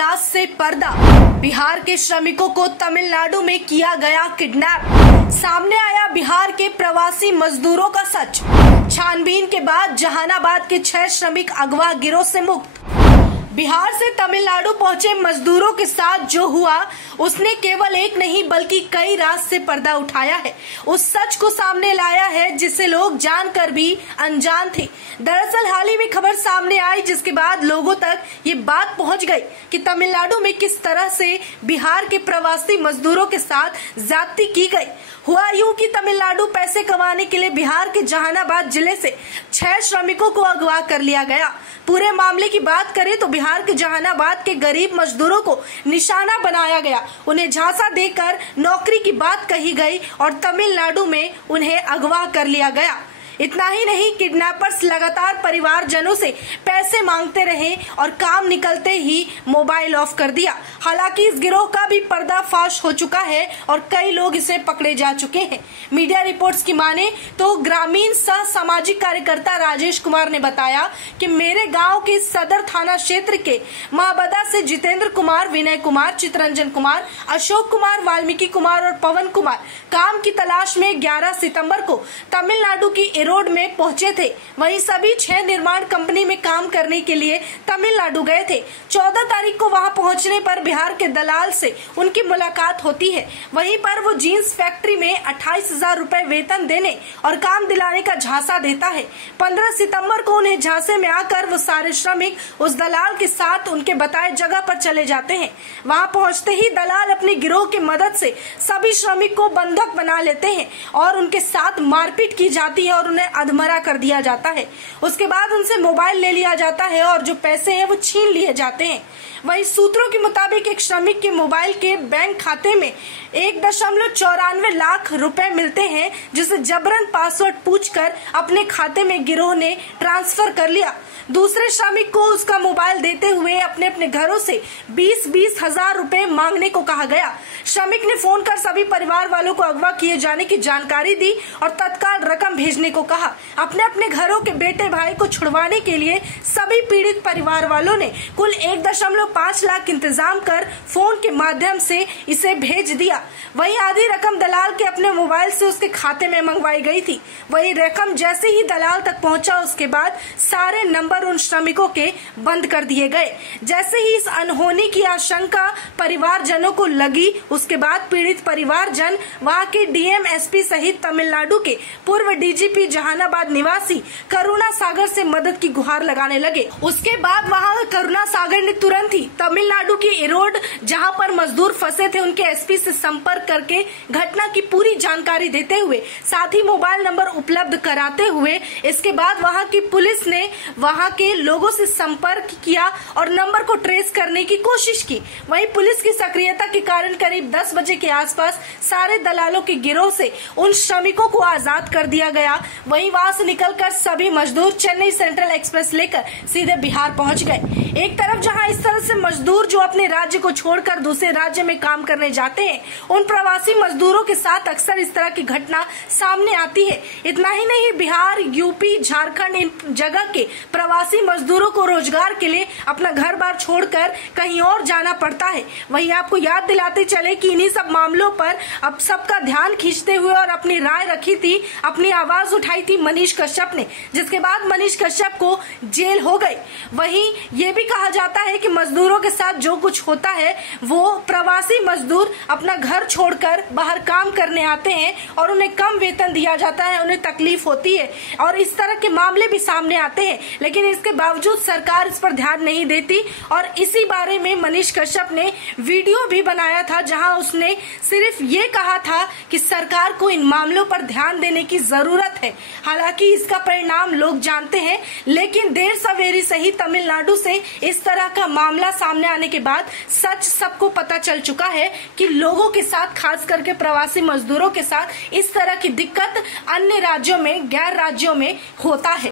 राज से पर्दा। बिहार के श्रमिकों को तमिलनाडु में किया गया किडनैप। सामने आया बिहार के प्रवासी मजदूरों का सच। छानबीन के बाद जहानाबाद के 6 श्रमिक अगवा गिरोह से मुक्त। बिहार से तमिलनाडु पहुंचे मजदूरों के साथ जो हुआ उसने केवल एक नहीं बल्कि कई राज से पर्दा उठाया है। उस सच को सामने लाया है जिसे लोग जानकर भी अनजान थे। दरअसल हाल ही में खबर सामने आई जिसके बाद लोगों तक ये बात पहुंच गई कि तमिलनाडु में किस तरह से बिहार के प्रवासी मजदूरों के साथ ज्यादती की गई। हुआ यूं कि तमिलनाडु पैसे कमाने के लिए बिहार के जहानाबाद जिले से 6 श्रमिकों को अगवा कर लिया गया। पूरे मामले की बात करें तो बिहार के जहानाबाद के गरीब मजदूरों को निशाना बनाया गया, उन्हें झांसा देकर नौकरी की बात कही गई और तमिलनाडु में उन्हें अगवा कर लिया गया। इतना ही नहीं, किडनैपर्स लगातार परिवारजनों से पैसे मांगते रहे और काम निकलते ही मोबाइल ऑफ कर दिया। हालांकि इस गिरोह का भी पर्दाफाश हो चुका है और कई लोग इसे पकड़े जा चुके हैं। मीडिया रिपोर्ट्स की माने तो ग्रामीण सह सामाजिक कार्यकर्ता राजेश कुमार ने बताया कि मेरे गांव के सदर थाना क्षेत्र के माबदा से जितेंद्र कुमार, विनय कुमार, चितरंजन कुमार, अशोक कुमार, वाल्मीकि कुमार और पवन कुमार काम की तलाश में 11 सितंबर को तमिलनाडु की रोड में पहुंचे थे। वहीं सभी 6 निर्माण कंपनी में काम करने के लिए तमिलनाडु गए थे। 14 तारीख को वहां पहुंचने पर बिहार के दलाल से उनकी मुलाकात होती है। वहीं पर वो जींस फैक्ट्री में 28,000 रुपए वेतन देने और काम दिलाने का झांसा देता है। 15 सितंबर को उन्हें झांसे में आकर वो सारे श्रमिक उस दलाल के साथ उनके बताए जगह पर चले जाते हैं। वहां पहुंचते ही दलाल अपने गिरोह की मदद से सभी श्रमिक को बंधक बना लेते हैं और उनके साथ मारपीट की जाती है और उन्हें अधमरा कर दिया जाता है। उसके बाद उनसे मोबाइल ले लिया जाता है और जो पैसे हैं वो छीन लिए जाते हैं। वहीं सूत्रों के मुताबिक एक श्रमिक के मोबाइल के बैंक खाते में 1.94 लाख रुपए मिलते हैं, जिसे जबरन पासवर्ड पूछकर अपने खाते में गिरोह ने ट्रांसफर कर लिया। दूसरे श्रमिक को उसका मोबाइल देते हुए अपने अपने घरों से 20-20 हजार रुपए मांगने को कहा गया। श्रमिक ने फोन कर सभी परिवार वालों को अगवा किए जाने की जानकारी दी और तत्काल रकम भेजने को कहा। अपने अपने घरों के बेटे भाई को छुड़वाने के लिए सभी पीड़ित परिवार वालों ने कुल 1.5 लाख इंतजाम कर फोन के माध्यम से इसे भेज दिया। वहीं आधी रकम दलाल के अपने मोबाइल से उसके खाते में मंगवाई गई थी। वही रकम जैसे ही दलाल तक पहुंचा उसके बाद सारे नंबर उन श्रमिकों के बंद कर दिए गए। जैसे ही इस अनहोनी की आशंका परिवारजनों को लगी उसके बाद पीड़ित परिवारजन वहां के डीएम, एसपी सहित तमिलनाडु के पूर्व डीजीपी जहानाबाद निवासी करुणा सागर से मदद की गुहार लगाने लगे। उसके बाद वहां करुणा सागर ने तुरंत ही तमिलनाडु की इरोड जहां पर मजदूर फंसे थे उनके एसपी से संपर्क करके घटना की पूरी जानकारी देते हुए साथ ही मोबाइल नंबर उपलब्ध कराते हुए इसके बाद वहां की पुलिस ने वहां के लोगों से संपर्क किया और नंबर को ट्रेस करने की कोशिश की। वहीं पुलिस की सक्रियता के कारण करीब 10 बजे के आसपास सारे दलालों के गिरोह से उन श्रमिकों को आजाद कर दिया गया। वहीं वहां से निकलकर सभी मजदूर चेन्नई सेंट्रल एक्सप्रेस लेकर सीधे बिहार पहुंच गए। एक तरफ जहां इस तरह से मजदूर जो अपने राज्य को छोड़कर दूसरे राज्य में काम करने जाते हैं उन प्रवासी मजदूरों के साथ अक्सर इस तरह की घटना सामने आती है। इतना ही नहीं, बिहार, यूपी, झारखंड इन जगह के प्रवासी मजदूरों को रोजगार के लिए अपना घर बार छोड़कर कहीं और जाना पड़ता है। वहीं आपको याद दिलाते चले कि इन्हीं सब मामलों पर अब सबका ध्यान खींचते हुए और अपनी राय रखी थी, अपनी आवाज उठाई थी मनीष कश्यप ने, जिसके बाद मनीष कश्यप को जेल हो गई। वहीं ये भी कहा जाता है कि मजदूरों के साथ जो कुछ होता है वो प्रवासी मजदूर अपना घर छोड़कर बाहर काम करने आते हैं और उन्हें कम वेतन दिया जाता है, उन्हें तकलीफ होती है और इस तरह के मामले भी सामने आते हैं। लेकिन इसके बावजूद सरकार इस पर ध्यान नहीं देती और इसी बारे में मनीष कश्यप ने वीडियो भी बनाया था जहां उसने सिर्फ ये कहा था कि सरकार को इन मामलों पर ध्यान देने की जरूरत है। हालांकि इसका परिणाम लोग जानते हैं, लेकिन देर सवेरी सही तमिलनाडु से इस तरह का मामला सामने आने के बाद सच सबको पता चल चुका है कि लोगों के साथ, खास करके प्रवासी मजदूरों के साथ इस तरह की दिक्कत अन्य राज्यों में, गैर राज्यों में होता है।